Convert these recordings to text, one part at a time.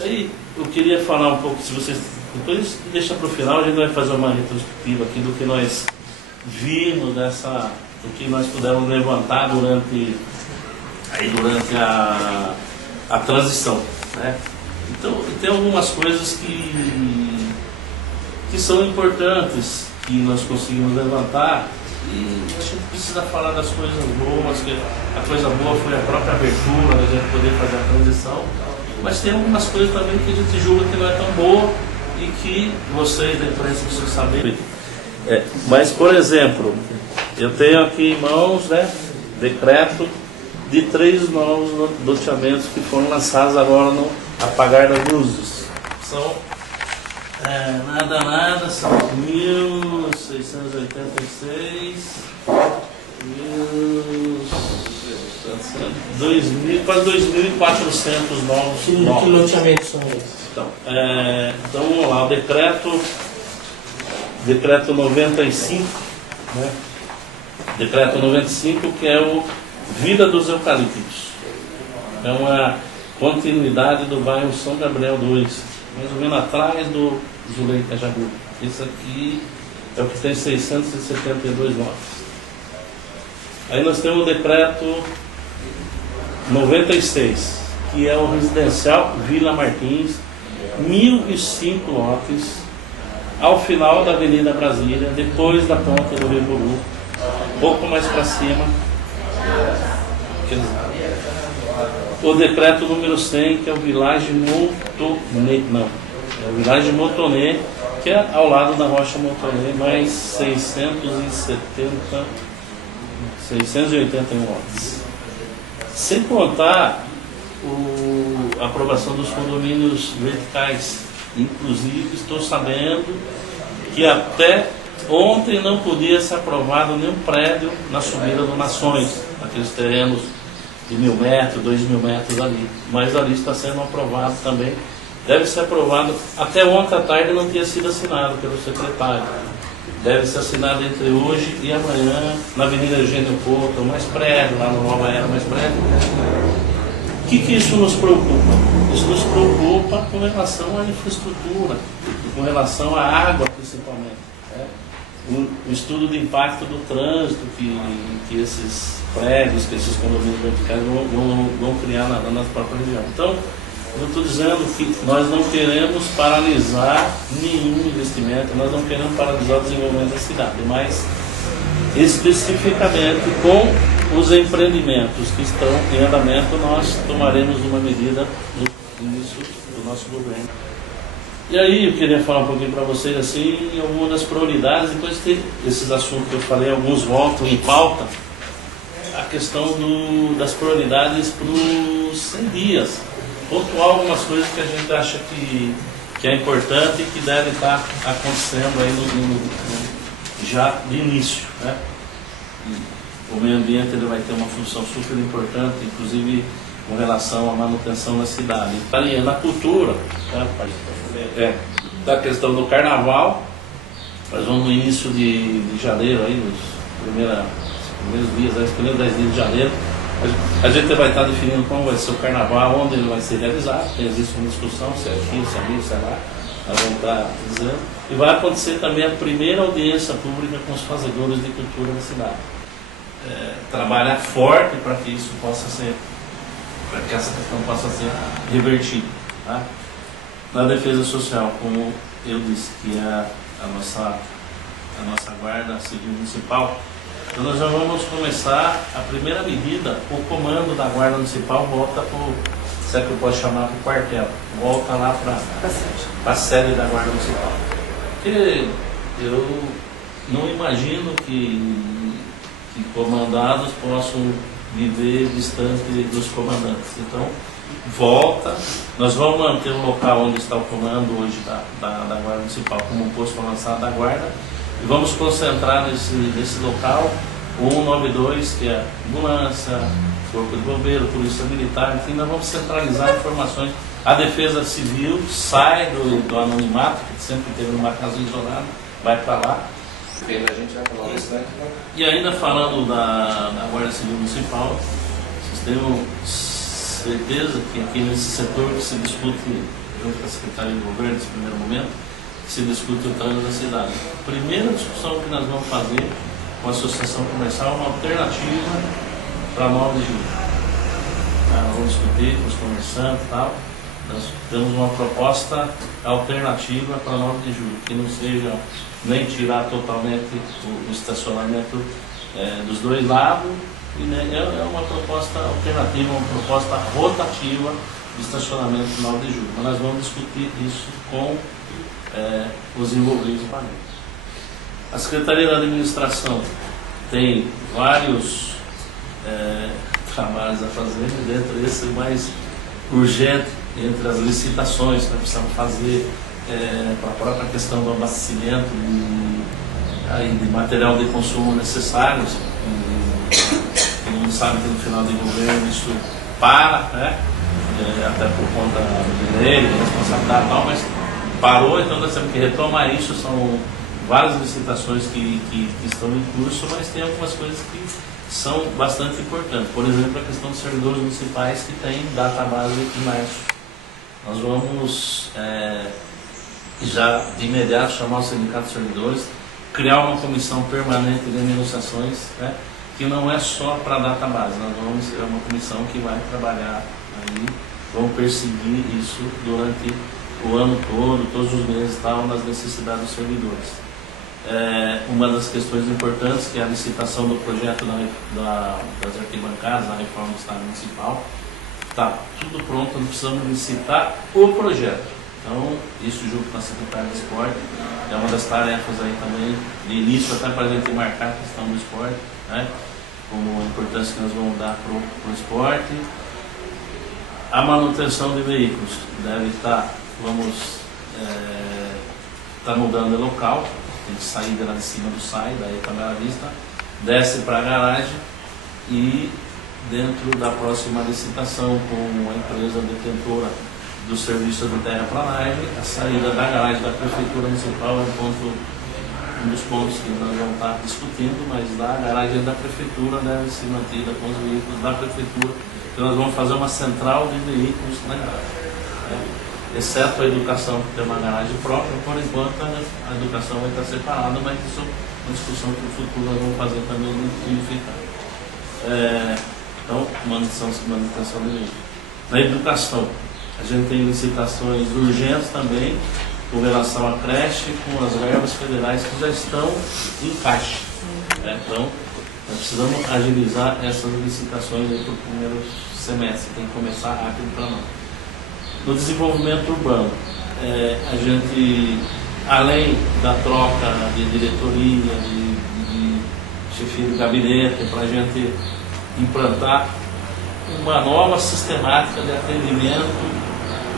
Aí eu queria falar um pouco, se vocês depois deixa para o final, a gente vai fazer uma retrospectiva aqui do que nós vimos do que nós pudemos levantar durante a transição, né? Então tem algumas coisas que são importantes que nós conseguimos levantar, e a gente precisa falar das coisas boas, que a coisa boa foi a própria abertura, a gente poder fazer a transição, mas tem algumas coisas também que a gente julga que não é tão boa e que vocês da imprensa precisam saber. Mas, por exemplo, eu tenho aqui em mãos, né, decreto de 3 novos loteamentos que foram lançados agora no apagar das luzes. São são 1.686, quase 2.400 novos. Que loteamentos são esses? Então vamos lá, o decreto 95, né? Decreto 95, que é o Vida dos Eucaliptos. É uma continuidade do bairro São Gabriel 2, mais ou menos atrás do Zulei Cajagu. Esse aqui é o que tem 672 lotes. Aí nós temos o decreto 96, que é o residencial Vila Martins, 1.005 lotes, ao final da Avenida Brasília, depois da ponta do Rio Buru, um pouco mais para cima. O decreto número 100, que é o Village Motoné, é o Village Motoné, que é ao lado da Rocha Motoné, mais 681 lotes. Sem contar a aprovação dos condomínios verticais. Inclusive, estou sabendo que até ontem não podia ser aprovado nenhum prédio na subida do Nações, aqueles terrenos de 1.000 metros, 2.000 metros ali. Mas ali está sendo aprovado também. Deve ser aprovado, até ontem à tarde não tinha sido assinado pelo secretário. Deve ser assinado entre hoje e amanhã, na Avenida Eugênio Couto, mais prédio, lá no Nova Era, mais prédio. O que isso nos preocupa? Isso nos preocupa com relação à infraestrutura, com relação à água principalmente, né? O estudo de impacto do trânsito que esses prédios, que esses condomínios verticais vão criar na nossa própria região. Então, eu estou dizendo que nós não queremos paralisar nenhum investimento, nós não queremos paralisar o desenvolvimento da cidade, mas especificamente com os empreendimentos que estão em andamento, nós tomaremos uma medida no início do nosso governo. E aí eu queria falar um pouquinho para vocês assim, algumas das prioridades, depois tem esses assuntos que eu falei, alguns voltam em pauta, a questão das prioridades para os 100 dias, pontuar algumas coisas que a gente acha que é importante e que deve estar acontecendo aí já de início, né? O meio ambiente ele vai ter uma função super importante, inclusive com relação à manutenção da cidade. E na cultura, tá? Da questão do carnaval, nós vamos no início de janeiro, aí, nos primeiros dias, os primeiros 10 dias de janeiro, a gente vai estar definindo como vai ser o carnaval, onde ele vai ser realizado. Existe uma discussão, se é aqui, se é ali, se é lá, nós vamos estar dizendo. E vai acontecer também a primeira audiência pública com os fazedores de cultura da cidade. Trabalhar forte para que isso possa ser, para que essa questão possa ser revertida, tá? Na defesa social, como eu disse, que é a nossa guarda civil municipal, então nós já vamos começar a primeira medida. O comando da guarda municipal volta para, se é que eu posso chamar, para o quartel, volta lá para a sede da guarda municipal, porque eu não imagino que comandados possam viver distante dos comandantes. Então, volta, nós vamos manter o local onde está o comando hoje da Guarda Municipal como um posto avançado da Guarda, e vamos concentrar nesse local o 192, que é ambulância, Corpo de Bombeiro, Polícia Militar, enfim, nós vamos centralizar informações. A Defesa Civil sai do anonimato, que sempre teve numa casa isolada, vai para lá. A gente vai falar isso, né? E ainda falando da Guarda Civil Municipal, vocês tenham certeza que aqui nesse setor que se discute junto com a Secretaria de Governo, nesse primeiro momento, se discute o trânsito da cidade. A primeira discussão que nós vamos fazer com a Associação Comercial é uma alternativa para a 9 de julho. Vamos discutir com os comerciantes e tal. Nós temos uma proposta alternativa para 9 de julho, que não seja nem tirar totalmente o estacionamento dos dois lados, e, né, é uma proposta alternativa, uma proposta rotativa de estacionamento no 9 de julho. Mas nós vamos discutir isso com os envolvidos no país. A Secretaria da Administração tem vários trabalhos a fazer, dentro desse mais urgente, entre as licitações que nós precisamos fazer para a própria questão do abastecimento de material de consumo necessários. Todo mundo sabe que no final de governo isso para, né? Até por conta de lei, de responsabilidade e tal, mas parou, então nós temos que retomar isso. São várias licitações que estão em curso, mas tem algumas coisas que são bastante importantes. Por exemplo, a questão dos servidores municipais, que tem data base em março. Nós vamos já de imediato chamar o Sindicato de Servidores, criar uma comissão permanente de negociações, né, que não é só para a data base. Nós vamos ter uma comissão que vai trabalhar aí, vamos perseguir isso durante o ano todo, todos os meses e tal, nas necessidades dos servidores. Uma das questões importantes, que é a licitação do projeto das arquibancadas, da reforma do Estado Municipal. Está tudo pronto, nós precisamos licitar o projeto. Então, isso junto com a Secretaria de Esporte, é uma das tarefas aí também, de início, até para a gente marcar a questão do esporte, né? Como a importância que nós vamos dar para o esporte. A manutenção de veículos deve estar, está mudando de local, tem que sair de lá de cima do SAI, daí para Bela Vista, desce para a garagem e dentro da próxima licitação com a empresa detentora do serviço de terraplanagem, a saída da garagem da Prefeitura Municipal é um dos pontos que nós vamos estar discutindo, mas a garagem da Prefeitura deve ser mantida com os veículos da Prefeitura, que nós vamos fazer uma central de veículos na garagem. Exceto a educação, que tem uma garagem própria, por enquanto a educação vai estar separada, mas isso é uma discussão que no futuro nós vamos fazer também unificar. Então, manutenção de veículos. Na educação, a gente tem licitações urgentes também com relação à creche, com as verbas federais que já estão em caixa. Então, nós precisamos agilizar essas licitações para o primeiro semestre, tem que começar rápido para nós. No desenvolvimento urbano, a gente, além da troca de diretoria, de chefia de gabinete, para a gente implantar uma nova sistemática de atendimento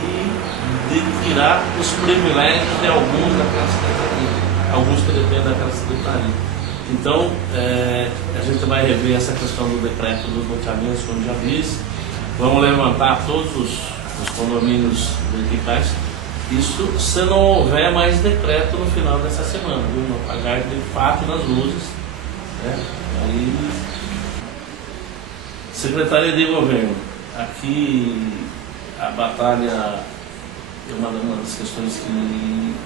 e de tirar os privilégios de alguns daquela secretaria, alguns que dependem daquela secretaria. Então, a gente vai rever essa questão do decreto dos loteamentos, como já disse, vamos levantar todos os condomínios verticais, isso se não houver mais decreto no final dessa semana, viu? No apagar de fato nas luzes, né? Aí, Secretaria de Governo, aqui a batalha é uma das questões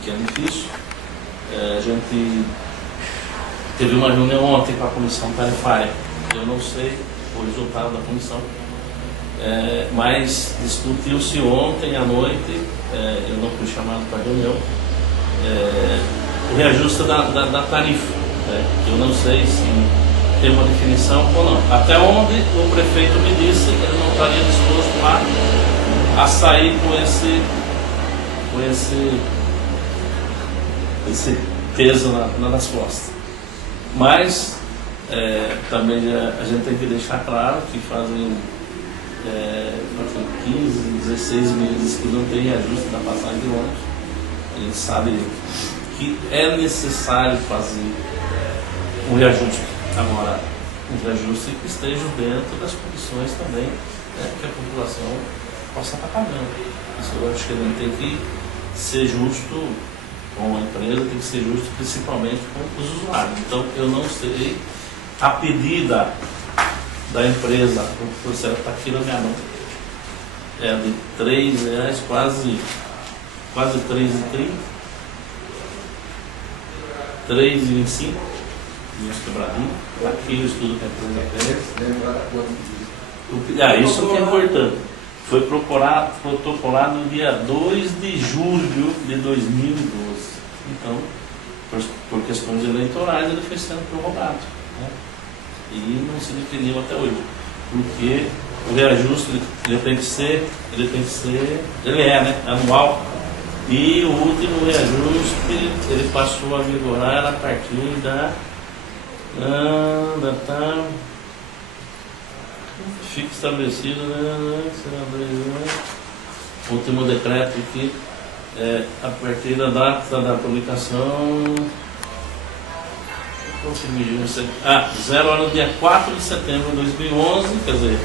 que é difícil. A gente teve uma reunião ontem com a comissão tarifária, eu não sei o resultado da comissão, mas discutiu-se ontem à noite, eu não fui chamado para a reunião, o reajuste da tarifa, que eu não sei se tem uma definição ou não. Até onde o prefeito me disse que ele não estaria disposto a sair com esse peso nas costas. Mas também a gente tem que deixar claro que fazem 15, 16 meses que não tem reajuste da passagem de ônibus. A gente sabe que é necessário fazer um reajuste. Agora, um reajuste que esteja dentro das condições também, que a população possa estar pagando. Isso eu acho que a gente tem que ser justo com a empresa, tem que ser justo principalmente com os usuários. Então, eu não sei a pedida da empresa, o processo está aqui na minha mão, é de R$3, quase quase 3,30, 3,25, uns quebradinhos. Aqui o estudo que a empresa fez. Isso que é importante. Foi protocolado no dia 2 de julho de 2012. Então, por questões eleitorais, ele foi sendo prorrogado, né? E não se definiu até hoje. Porque o reajuste ele é, né, anual. E o último reajuste ele passou a vigorar a partir fica estabelecido, o último decreto aqui, a partir da data da publicação, 0 hora no dia 4 de setembro de 2011, quer dizer,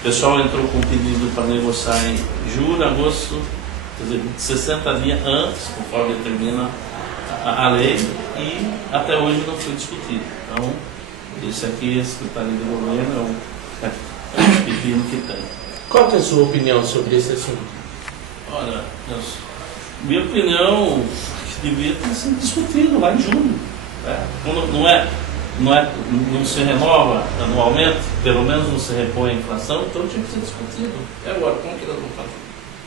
o pessoal entrou com pedido para negociar em julho, agosto, quer dizer, 60 dias antes, conforme determina a lei, e até hoje não foi discutido. Então, esse aqui, a Secretaria de Governo, é o pepino que tem. Qual que é a sua opinião sobre esse assunto? Olha, minha opinião que devia ter sido discutido lá em julho. Não se renova anualmente, pelo menos não se repõe a inflação, então tinha que ser discutido. E agora, como que nós vamos fazer?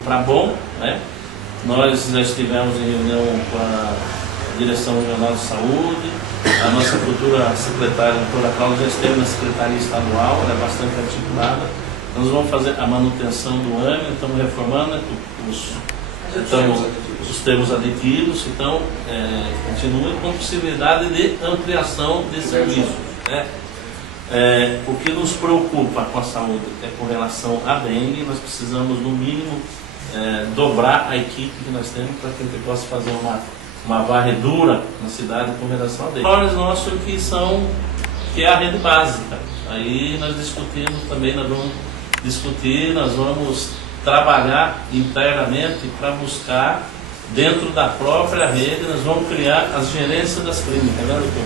Para bom, né? Nós já estivemos em reunião com a Direção Regional de Saúde, a nossa futura secretária, a doutora Cláudia, já esteve na Secretaria Estadual, ela é bastante articulada. Nós vamos fazer a manutenção do AME, estamos reformando, né, os termos aditivos, então continua com possibilidade de ampliação de serviços, né? O que nos preocupa com a saúde é com relação à dengue. Nós precisamos no mínimo dobrar a equipe que nós temos para que a gente possa fazer uma varredura na cidade com relação à dengue. Nós nossos que é a rede básica. Aí nós discutimos também, nós vamos trabalhar internamente para buscar dentro da própria rede, nós vamos criar as gerências das clínicas, né, doutor?